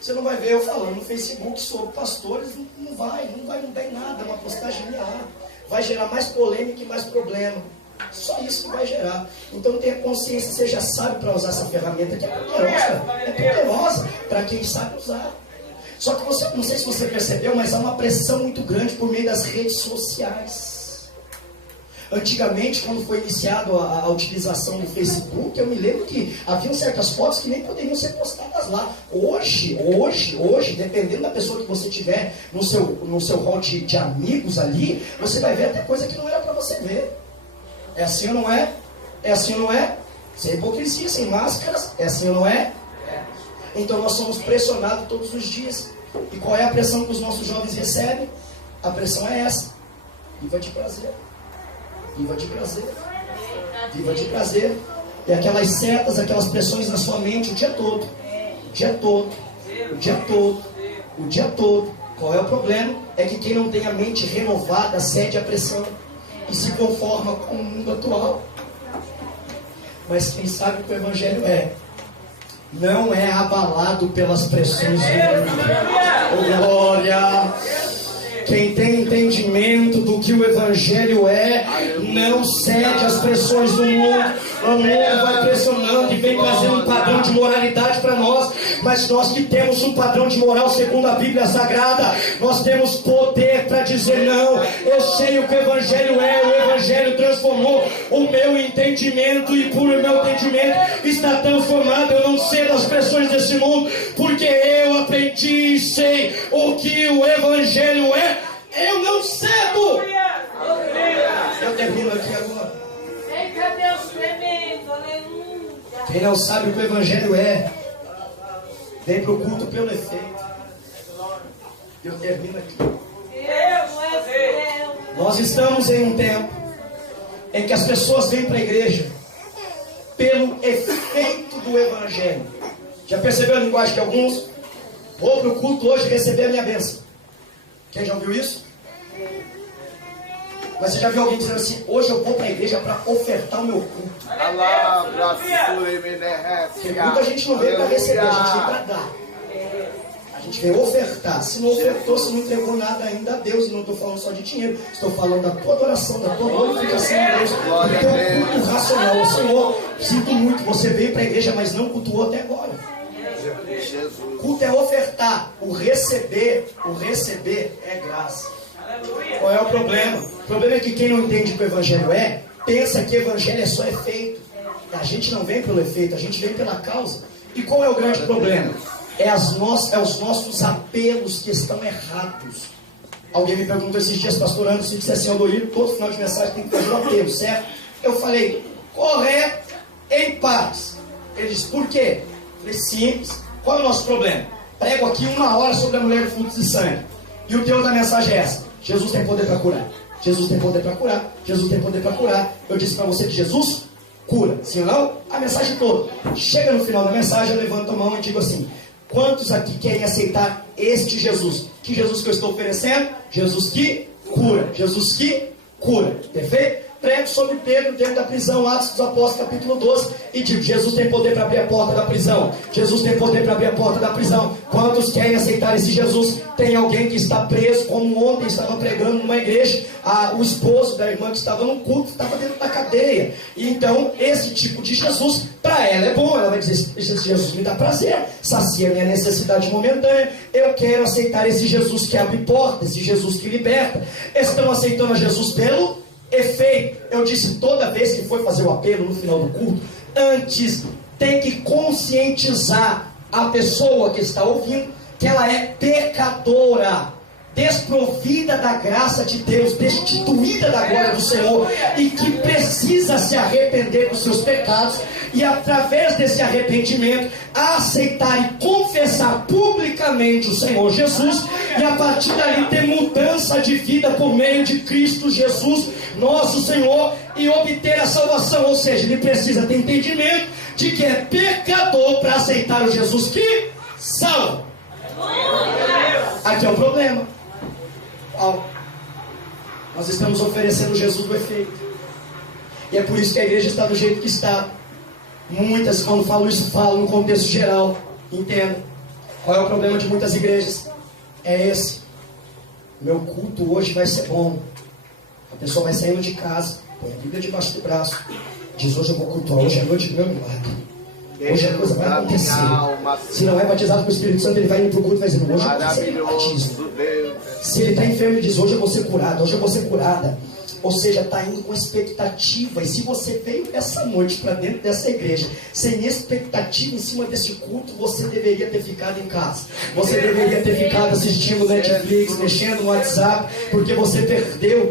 Você não vai ver eu falando no Facebook sobre pastores, não vai mudar em nada, é uma postagem linear. Vai gerar mais polêmica e mais problema. Só isso que vai gerar. Então tenha consciência, seja sábio para usar essa ferramenta que é poderosa para quem sabe usar. Só que você, não sei se você percebeu, mas há uma pressão muito grande por meio das redes sociais. Antigamente, quando foi iniciado a utilização do Facebook, eu me lembro que haviam certas fotos que nem poderiam ser postadas lá. Hoje, dependendo da pessoa que você tiver no seu hall de amigos ali, você vai ver até coisa que não era para você ver. É assim ou não é? É assim ou não é? Sem hipocrisia, sem máscaras, é assim ou não é? Então nós somos pressionados todos os dias. E qual é a pressão que os nossos jovens recebem? A pressão é essa: viva de prazer. Viva de prazer. Viva de prazer. E aquelas setas, aquelas pressões na sua mente o dia todo. O dia todo. O dia todo. O dia todo. Qual é o problema? É que quem não tem a mente renovada cede à pressão e se conforma com o mundo atual. Mas quem sabe o que o Evangelho não é abalado pelas pressões do mundo. Oh, glória! Quem tem entendimento do que o Evangelho não cede às pressões do mundo. O mundo vai pressionando e vem trazendo um padrão de moralidade para nós. Mas nós que temos um padrão de moral segundo a Bíblia Sagrada, nós temos poder para dizer não. Eu sei o que o Evangelho é. O Evangelho transformou o meu entendimento, e por o meu entendimento está transformado. Eu não cedo às pressões desse mundo, porque eu aprendi e sei o que o Evangelho é. Eu não cedo. Eu termino aqui agora. Quem não sabe o que o Evangelho vem para o culto pelo efeito. Eu termino aqui. Nós estamos em um tempo em que as pessoas vêm para a igreja pelo efeito do Evangelho. Já percebeu a linguagem de alguns? Vou para o culto hoje receber a minha bênção. Quem já ouviu isso? Mas você já viu alguém dizendo assim: hoje eu vou para a igreja para ofertar o meu culto? Porque muita gente não veio para receber, a gente veio para dar. A gente veio ofertar. Se não ofertou, se não entregou nada ainda a Deus, e não estou falando só de dinheiro, estou falando da tua adoração, da tua glorificação a Deus, do teu culto racional. O Senhor, sinto muito, você veio para a igreja, mas não cultuou até agora. Culto é ofertar, o receber é graça. Qual é o problema? O problema é que quem não entende o que o Evangelho pensa que o Evangelho é só efeito. A gente não vem pelo efeito, a gente vem pela causa. E qual é o grande problema? É os nossos apelos que estão errados. Alguém me perguntou esses dias, pastor Anderson, se disse assim, Aldorino, todo final de mensagem tem que fazer um apelo, certo? Eu falei, correto, em paz. Ele disse, por quê? Eu falei, simples. Qual é o nosso problema? Prego aqui 1 hora sobre a mulher com fluxo de sangue. E o teor da mensagem é essa. Jesus tem poder para curar. Jesus tem poder para curar. Jesus tem poder para curar. Eu disse para você que Jesus cura. Sim ou não? A mensagem toda. Chega no final da mensagem, eu levanto a mão e digo assim, quantos aqui querem aceitar este Jesus? Que Jesus que eu estou oferecendo? Jesus que cura. Jesus que cura. Perfeito? Prego sobre Pedro dentro da prisão, Atos dos Apóstolos, capítulo 12, e digo, Jesus tem poder para abrir a porta da prisão. Jesus tem poder para abrir a porta da prisão. Quantos querem aceitar esse Jesus? Tem alguém que está preso, como ontem estava pregando numa igreja, o esposo da irmã que estava no culto, estava dentro da cadeia. E então, esse tipo de Jesus, para ela é bom. Ela vai dizer, esse Jesus me dá prazer, sacia minha necessidade momentânea. Eu quero aceitar esse Jesus que abre portas, esse Jesus que liberta. Estão aceitando a Jesus pelo efeito. Eu disse, toda vez que for fazer o apelo no final do culto, antes tem que conscientizar a pessoa que está ouvindo que ela é pecadora, desprovida da graça de Deus, destituída da glória do Senhor, e que precisa se arrepender dos seus pecados, e através desse arrependimento aceitar e confessar publicamente o Senhor Jesus, e a partir dali ter mudança de vida por meio de Cristo Jesus, nosso Senhor, e obter a salvação. Ou seja, ele precisa ter entendimento de que é pecador para aceitar o Jesus que salva. Aqui é o problema. Nós estamos oferecendo Jesus do efeito, e é por isso que a igreja está do jeito que está. Muitas, quando falam isso, falam no contexto geral. Entenda qual é o problema de muitas igrejas. É esse: meu culto hoje vai ser bom. A pessoa vai saindo de casa, põe a Bíblia debaixo do braço, diz, hoje eu vou cultuar, hoje é noite do meu milagre, hoje a coisa vai acontecer. Se não é batizado com o Espírito Santo, ele vai indo para o culto e vai dizendo, hoje eu vou ser batismo. Se ele está enfermo, ele diz, hoje eu vou ser curado, hoje eu vou ser curada. Ou seja, está indo com expectativa. E se você veio essa noite para dentro dessa igreja sem expectativa em cima desse culto, você deveria ter ficado em casa. Você deveria ter ficado assistindo Netflix, mexendo no WhatsApp, porque você perdeu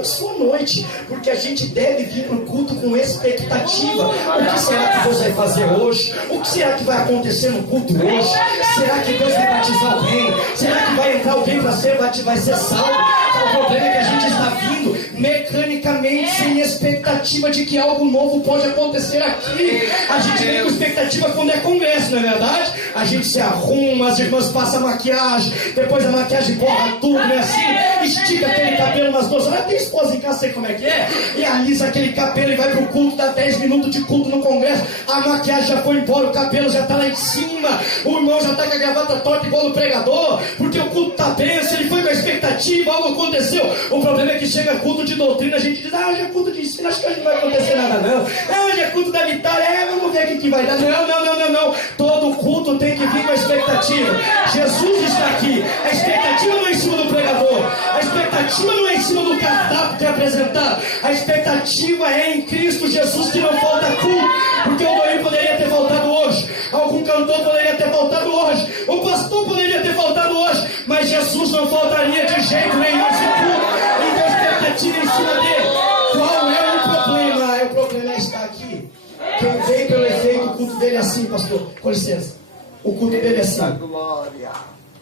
a sua noite. Porque a gente deve vir para o culto com expectativa. O que será que Deus vai fazer hoje? O que será que vai acontecer no culto hoje? Será que Deus vai batizar alguém? Será que vai entrar alguém para vai ser salvo? O problema é que a gente está vindo mecanicamente, sem expectativa de que algo novo pode acontecer aqui. A gente vem com expectativa quando é congresso, não é verdade? A gente se arruma, as irmãs passam maquiagem, depois a maquiagem borra tudo, não é assim? Estica aquele cabelo umas 2 horas. Tem esposa em casa, sei como é que é? E alisa aquele cabelo e vai pro culto, dá 10 minutos de culto no congresso, a maquiagem já foi embora, o cabelo já está lá em cima, o irmão já está com a gravata torta igual o pregador, porque o culto está benção, ele foi com a expectativa, algo aconteceu. O problema é que chega culto de doutrina, a gente diz, hoje é culto de ensino, acho que hoje não vai acontecer nada não. Hoje é culto da vitória, vamos ver o que vai dar. Não. Todo culto tem que vir com a expectativa. Jesus está aqui. A expectativa não é em cima do pregador. A expectativa não é em cima do cardápio que é apresentado. A expectativa é em Cristo Jesus, que não falta culto. Porque o Dorinho poderia ter faltado hoje. Algum cantor poderia ter faltado hoje. O pastor poderia ter faltado hoje. Mas Jesus não faltaria de jeito nenhum esse culto. Então a expectativa é em cima dele. Qual é o problema? O problema está aqui. Quem veio pelo efeito, o culto dele é assim, pastor. Com licença. O culto dele é assim.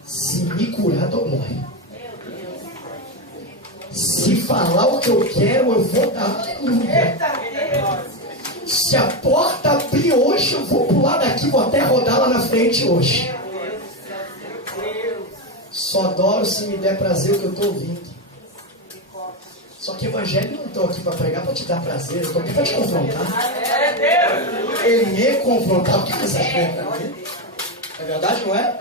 Se me curar, dou glória. Se falar o que eu quero, eu vou dar aleluia. Se a porta abrir hoje, eu vou pular daqui, vou até rodar lá na frente hoje. Só adoro se me der prazer o que eu estou ouvindo. Só que evangelho eu não estou aqui para pregar para te dar prazer, eu estou aqui para te confrontar. Ele me confrontar, porque você é verdade, não é?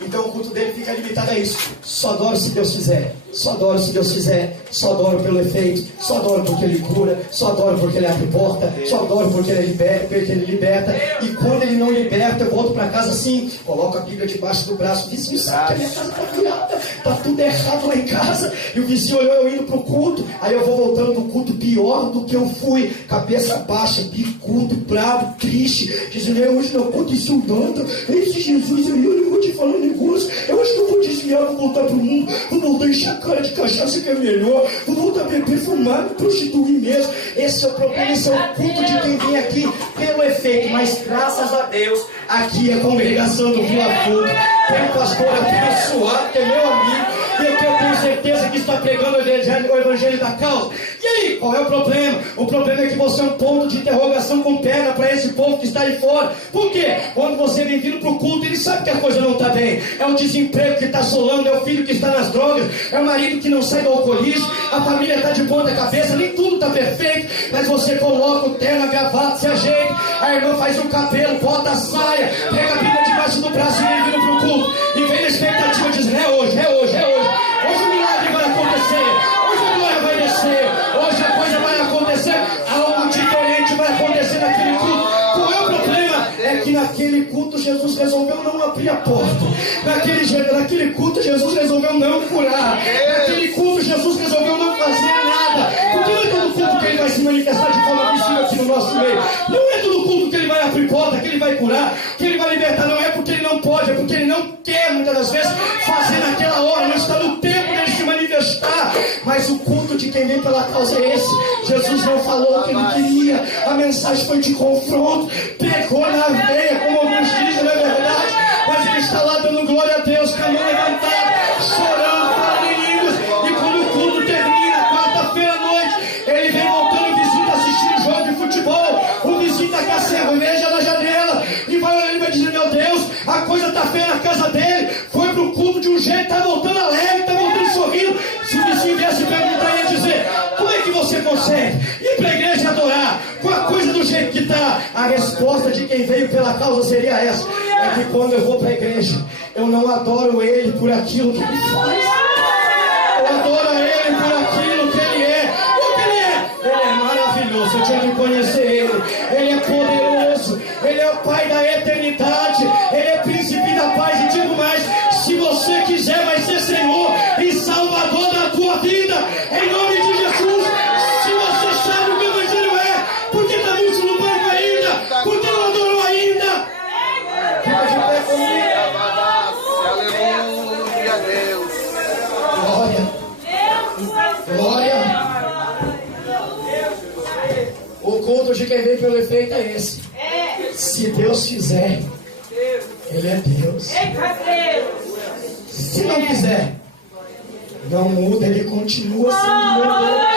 Então o culto dele fica limitado a isso. Só adoro se Deus fizer. Só adoro se Deus fizer, só adoro pelo efeito, só adoro porque Ele cura, só adoro porque Ele abre porta, só adoro porque Ele liberta. E quando Ele não liberta, eu volto para casa assim, coloco a Bíblia debaixo do braço, vizinho sabe que a minha casa está virada, está tudo errado lá em casa. E o vizinho olhou eu indo para o culto, aí eu vou voltando do culto pior do que eu fui, cabeça baixa, bicudo, bravo, triste, dizendo, hoje não aconteceu nada, esse Jesus aí, eu não vou te falar um negócio, eu acho que eu vou desviar, vou voltar para o mundo, vou voltar a encher a cara de cachaça que é melhor, vou voltar a beber, fumar, me prostituir mesmo. Esse é o problema, esse é o culto de quem vem aqui pelo efeito, mas graças a Deus, aqui é a congregação do Vila Fruto, tem um pastor abençoado, que é meu amigo, e eu tenho certeza que está pregando o evangelho da causa. E aí, qual é o problema? O problema é que você é um ponto de interrogação com pedra para esse povo que está aí fora. Por quê? Quando você vem vindo para o culto, ele sabe que a coisa não está bem. É o desemprego que está assolando, é o filho que está nas drogas, é o marido que não sai do alcoolismo, a família está de ponta cabeça, nem tudo está perfeito, mas você coloca o terno, a gravata, se ajeita, a irmã faz o cabelo, bota a saia, pega a Bíblia debaixo do braço e vem vindo para o culto, e vem na expectativa dizendo, é hoje, é hoje, é hoje. Hoje o milagre vai acontecer, hoje a glória vai descer, hoje a coisa vai acontecer, algo diferente vai acontecer naquele culto. Qual é o problema? É que naquele culto Jesus resolveu não abrir a porta, naquele culto Jesus resolveu não curar, naquele culto Jesus resolveu não fazer nada, porque não é todo culto que Ele vai se manifestar de forma visível aqui no nosso meio, não é todo culto que Ele vai abrir porta, que Ele vai curar, que Ele vai libertar, não é porque Ele não pode, é porque Ele não quer muitas das vezes fazer naquela hora, não está no tempo dele se manifestar, mas o culto de quem vem pela causa é esse. Jesus não falou o que Ele queria, a mensagem foi de confronto, pegou na veia, como alguns dizem, não é verdade, mas Ele está lá dando glória a Deus, com a mão levantada, chorando, falando em línguas, e quando o culto termina, quarta-feira à noite, Ele vem voltando, o vizinho está assistindo jogo de futebol, o vizinho está com a cerveja na janela, e vai olhando e vai dizendo, meu Deus, a coisa está feia na casa dele, foi para o culto de um jeito, está voltando alegre, está voltando sorrindo. Se o vizinho viesse perguntar, ia dizer, como é que você consegue ir para a igreja adorar com a coisa do jeito que está? A resposta de quem veio pela causa seria essa, é que quando eu vou para a igreja, eu não adoro Ele por aquilo que Ele faz, eu adoro Ele por aquilo que Ele é. O que Ele é? Ele é maravilhoso, eu tinha que conhecer Ele, Ele é poderoso, Ele é o Pai da eternidade, Ele é príncipe da paz, e digo mais, se você quiser, vai ser Senhor e Salvador da tua vida, em nome de Jesus. Se você sabe o que o Evangelho é, porque está muito no banco ainda, porque não adorou ainda, fica de pé comigo. Aleluia, Deus. Glória, glória. O culto de quem veio pelo efeito é esse. Se Deus fizer, Ele é Deus. Se não quiser, não muda, Ele continua sendo meu Deus.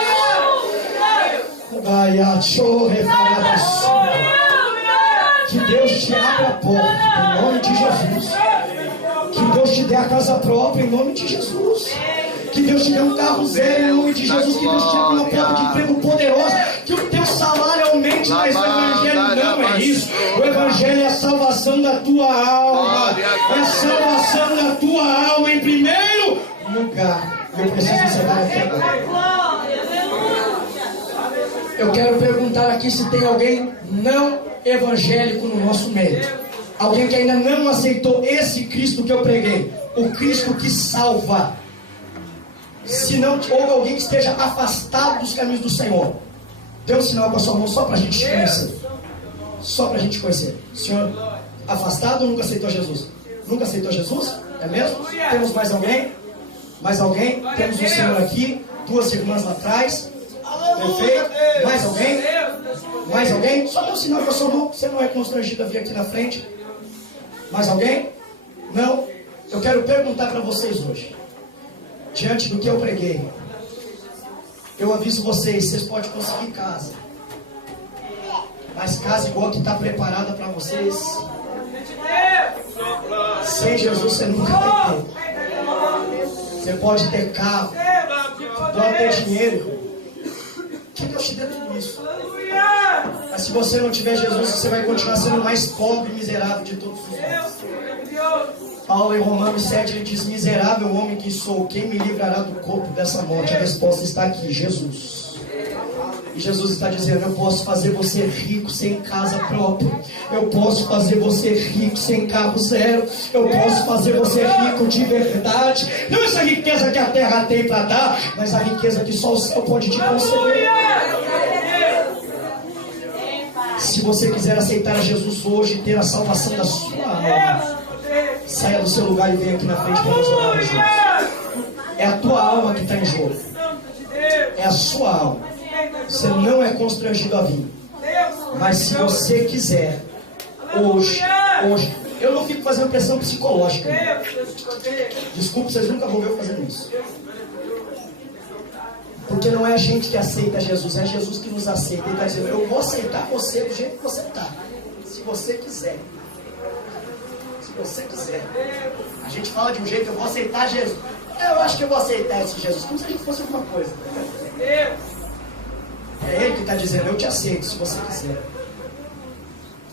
Que Deus te abra a porta em nome de Jesus. Que Deus te dê a casa própria em nome de Jesus. Que Deus te dê um carro zero em nome de Jesus. Que Deus te dê uma porta de emprego poderosa. Que o teu salário aumente, mas o Evangelho não é isso. O Evangelho é a salvação da tua alma. É a salvação da tua alma em primeiro lugar. Eu preciso encerrar aqui agora. Eu quero perguntar aqui se tem alguém não evangélico no nosso meio. Alguém que ainda não aceitou esse Cristo que eu preguei. O Cristo que salva. Se não, ou alguém que esteja afastado dos caminhos do Senhor. Dê um sinal com a sua mão só para a gente te conhecer. Só para a gente conhecer. Senhor, afastado ou nunca aceitou Jesus? Nunca aceitou Jesus? É mesmo? Temos mais alguém? Mais alguém? Temos um Senhor aqui. Duas irmãs lá atrás. Perfeito? Mais alguém? Mais alguém? Só dê um sinal com a sua mão. Você não é constrangido a vir aqui na frente. Mais alguém? Não? Eu quero perguntar para vocês hoje. Diante do que eu preguei, eu aviso vocês podem conseguir casa, mas casa igual que está preparada para vocês, sem Jesus você nunca vai ter. Você pode ter carro, pode ter dinheiro, que Deus te dê tudo isso, mas se você não tiver Jesus, você vai continuar sendo o mais pobre e miserável de todos os homens. Paulo em Romanos 7, ele diz: miserável homem que sou, quem me livrará do corpo dessa morte? A resposta está aqui: Jesus. E Jesus está dizendo: eu posso fazer você rico sem casa própria, eu posso fazer você rico sem carro zero, eu posso fazer você rico de verdade. Não essa riqueza que a terra tem para dar, mas a riqueza que só o céu pode te conceder. Se você quiser aceitar Jesus hoje e ter a salvação da sua alma, saia do seu lugar e venha aqui na frente para nós orar juntos. É a tua alma que está em jogo, é a sua alma. Você não é constrangido a vir. Mas se você quiser, hoje, eu não fico fazendo pressão psicológica. Desculpe, vocês nunca vão ver eu fazendo isso. Porque não é a gente que aceita Jesus, é Jesus que nos aceita. Ele está dizendo: eu vou aceitar você do jeito que você está. Se você quiser. Se você quiser. A gente fala de um jeito: eu vou aceitar Jesus. Eu acho que eu vou aceitar esse Jesus, como se a gente fosse alguma coisa. É Ele que está dizendo: eu te aceito se você quiser.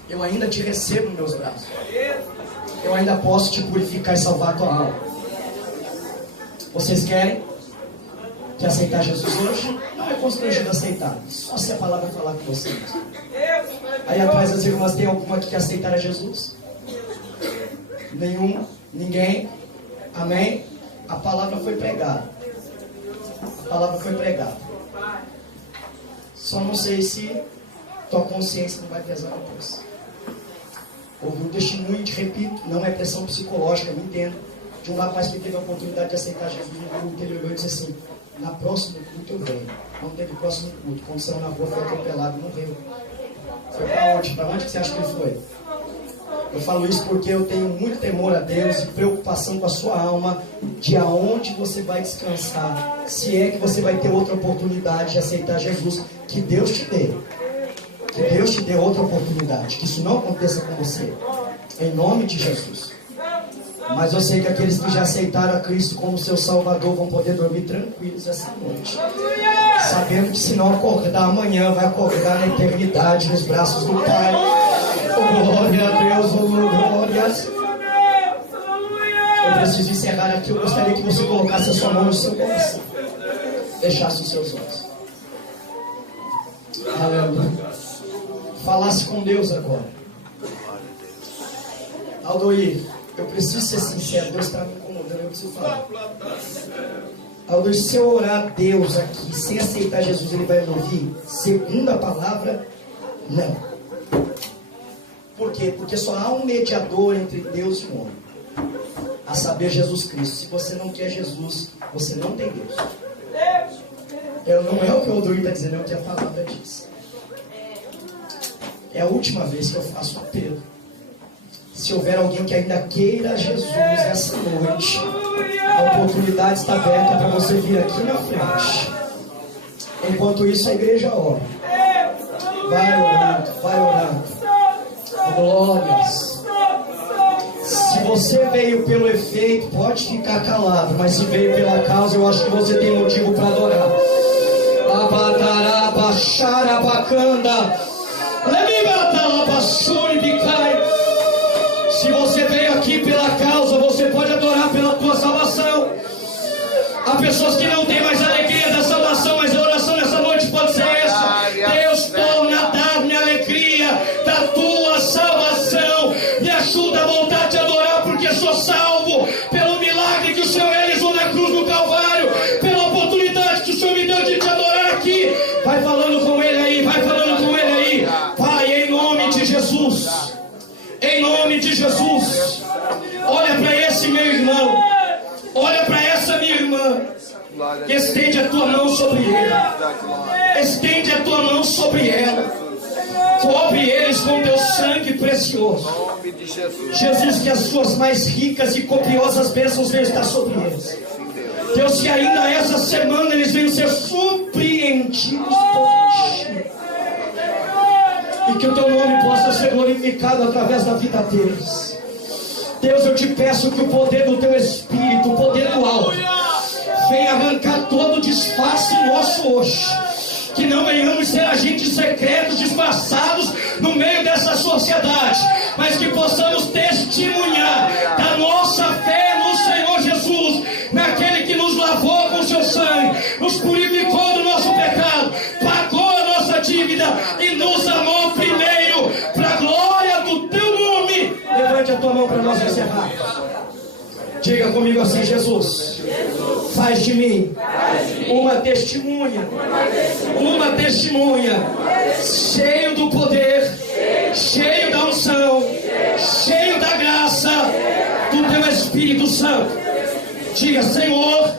Eu ainda te recebo nos meus braços. Eu ainda posso te purificar e salvar a tua alma. Vocês querem aceitar Jesus hoje? Não é constrangido aceitar, só se a palavra falar com vocês. Aí atrás as irmãs, tem alguma que quer aceitar a Jesus? Nenhuma? Ninguém? Amém? A palavra foi pregada. A palavra foi pregada. Só não sei se tua consciência não vai pesar depois. Ouvi um testemunho, te repito, não é pressão psicológica, me entendo, de um rapaz que teve a oportunidade de aceitar Jesus no culto. Ele olhou e disse assim: na próxima culto eu venho. Não teve próximo culto, quando saiu na rua foi atropelado, não veio. Foi para onde? Para onde que você acha que ele foi? Eu falo isso porque eu tenho muito temor a Deus e preocupação com a sua alma, de aonde você vai descansar, se é que você vai ter outra oportunidade de aceitar Jesus. Que Deus te dê. Que Deus te dê outra oportunidade. Que isso não aconteça com você. Em nome de Jesus. Mas eu sei que aqueles que já aceitaram a Cristo como seu Salvador vão poder dormir tranquilos essa noite. Sabendo que se não acordar amanhã, vai acordar na eternidade nos braços do Pai. Oh, glória a Deus, oh, glórias. Eu preciso encerrar aqui. Eu gostaria que você colocasse a sua mão no seu coração. Fechasse os seus olhos. Aleluia. Falasse com Deus agora. Aldoir, eu preciso ser sincero. Deus está me incomodando, eu preciso falar. Aldoir, se eu orar a Deus aqui sem aceitar Jesus, Ele vai me ouvir? Segundo a palavra, não. Por quê? Porque só há um mediador entre Deus e o homem, a saber, Jesus Cristo. Se você não quer Jesus, você não tem Deus. Não é o que o Aldoir está dizendo, é o que a palavra diz. É a última vez que eu faço apelo. Se houver alguém que ainda queira Jesus essa noite, a oportunidade está aberta para você vir aqui na frente. Enquanto isso, a igreja ora. Vai orando, vai orando. Glórias. Se você veio pelo efeito, pode ficar calado. Mas se veio pela causa, eu acho que você tem motivo para adorar. Abataraba, xarabacanda, levibatalabasuri, bicai. Se você veio aqui pela causa, você pode adorar pela tua salvação. Há pessoas que não têm mais alegria da salvação, mas a oração nessa noite pode ser essa: Deus, torna a dar-me alegria da tua salvação. Me ajuda a voltar a te adorar, porque sou salvo pelo milagre que o Senhor realizou na cruz do Calvário, pela oportunidade que o Senhor me deu de te adorar aqui. Vai falando com Ele aí, vai falando com Ele aí. Pai, em nome de Jesus. Em nome de Jesus, olha para esse meu irmão, olha para essa minha irmã, estende a tua mão sobre ele, estende a tua mão sobre ela, cobre eles com teu sangue precioso. Jesus, que as suas mais ricas e copiosas bênçãos venham estar sobre eles. Deus, que ainda essa semana eles venham ser surpreendidos por ti. E que o teu nome possa ser glorificado através da vida deles. Deus, eu te peço que o poder do teu Espírito, o poder do alto, venha arrancar todo o disfarce nosso hoje. Que não venhamos ser agentes secretos, disfarçados no meio dessa sociedade, mas que possamos testemunhar da nossa dívida e nos amou primeiro, para a glória do teu nome. Levante a tua mão para nós encerrar. Diga comigo assim: Jesus, faz de mim uma testemunha, cheio do poder, cheio da unção, cheio da graça do teu Espírito Santo. Diga: Senhor,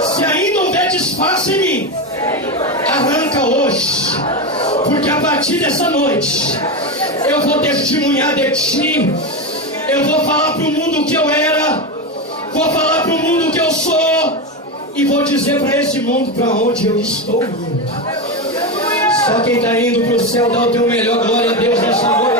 se ainda houver disfarce em mim, arranca hoje, porque a partir dessa noite eu vou testemunhar de ti. Eu vou falar para o mundo o que eu era, vou falar para o mundo o que eu sou, e vou dizer para esse mundo para onde eu estou indo. Só quem está indo para o céu, dá o teu melhor. Glória a Deus nessa noite.